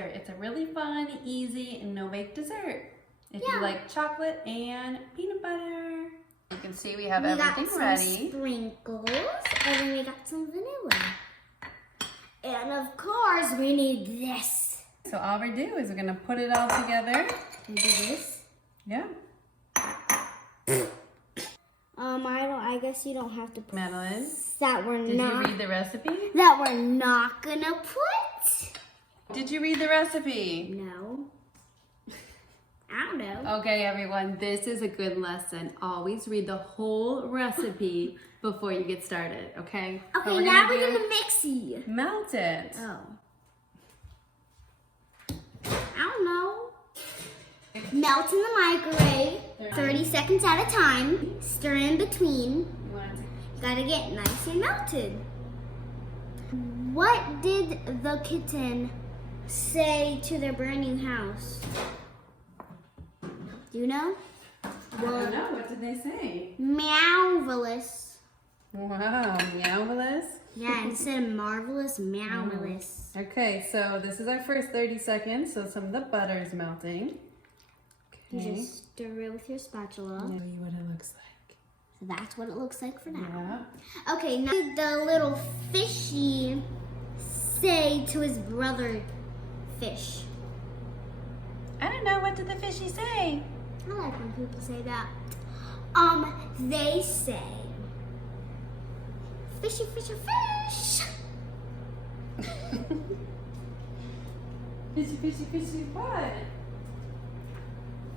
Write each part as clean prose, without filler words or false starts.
dessert. It's a really fun, easy, and no-bake dessert. If you like chocolate and peanut butter. You can see we have everything ready. We got some sprinkles, and then we got some vanilla. And of course, we need this. So all we do is we're gonna put it all together. We do this. Yeah. I guess you don't have to put Madeline, that we're did not. you read the recipe? That we're not gonna put. Did you read the recipe? No. I don't know. Okay, everyone, this is a good lesson. Always read the whole recipe before you get started, okay? Okay, now we're gonna mix it. Melt it. Oh. I don't know. Melt in the microwave, 30 seconds at a time. Stir in between. Gotta get nice and melted. What did the kitten say to their brand new house? Do you know? I don't know. What did they say? Meowvelous. Wow, meowvelous? Yeah, instead of marvelous, meowvelous. Okay, so this is our first 30 seconds. So some of the butter is melting. You just stir it with your spatula. Show you what it looks like. That's what it looks like for now. Yeah. Okay, now the little fishy say to his brother fish. I don't know. What did the fishy say? I like when people say that. They say, fishy, fishy, fish. Fishy, fishy, fishy, what?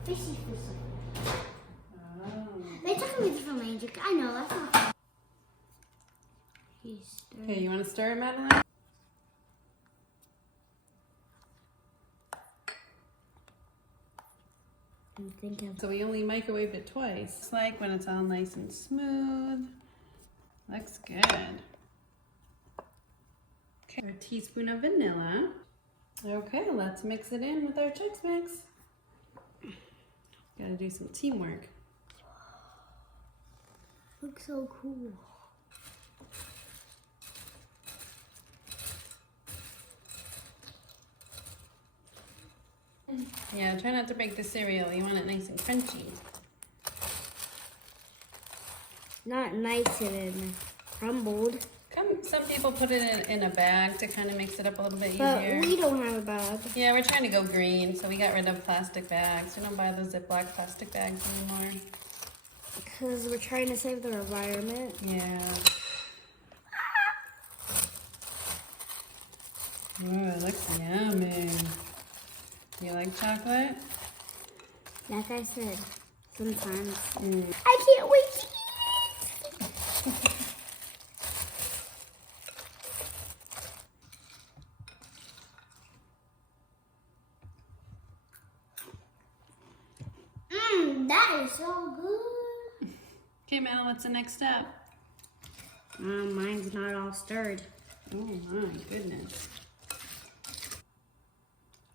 Fishy, fishy. Oh. They talk me different language. I know, that's not. Okay, you want to stir it, Madeline? So we only microwaved it twice. It's like when it's all nice and smooth. Looks good. Okay, a teaspoon of vanilla. Okay, let's mix it in with our Chex Mix. Gotta do some teamwork. Looks so cool. Yeah, try not to break the cereal. You want it nice and crunchy. Not nice and crumbled. Some people put it in a bag to kind of mix it up a little bit But easier. we don't have a bag. Yeah, we're trying to go green, so we got rid of plastic bags. We don't buy those Ziploc plastic bags anymore. Because we're trying to save the environment. Yeah. Ooh, it looks yummy. Do you like chocolate? Like I said, sometimes. Mm. I can't wait to eat. That is so good. Okay, Madeline, what's the next step? Mine's not all stirred. Oh my goodness.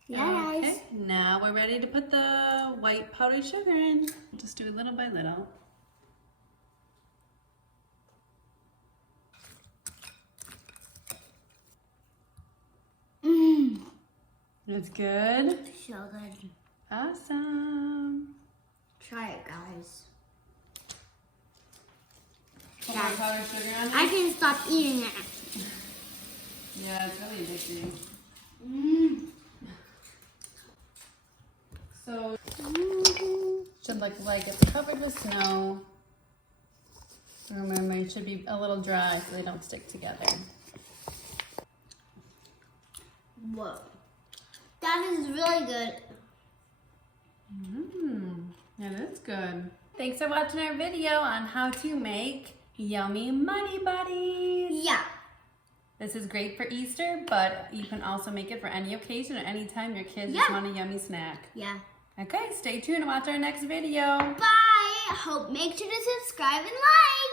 Yeah, Okay, guys. now we're ready to put the white powdered sugar in. Just do it little by little. That's good. So good. Awesome. Try it, guys. Put more powdered sugar on it? I can stop eating it. Yeah, it's really addicting. So, should look like it's covered with snow. Remember, it should be a little dry so they don't stick together. Whoa. That is really good. That is good. Thanks for watching our video on how to make yummy Muddy Buddies. Yeah. This is great for Easter, but you can also make it for any occasion or any time your kids just want a yummy snack. Yeah. Okay, stay tuned and watch our next video. Bye. Make sure to subscribe and like.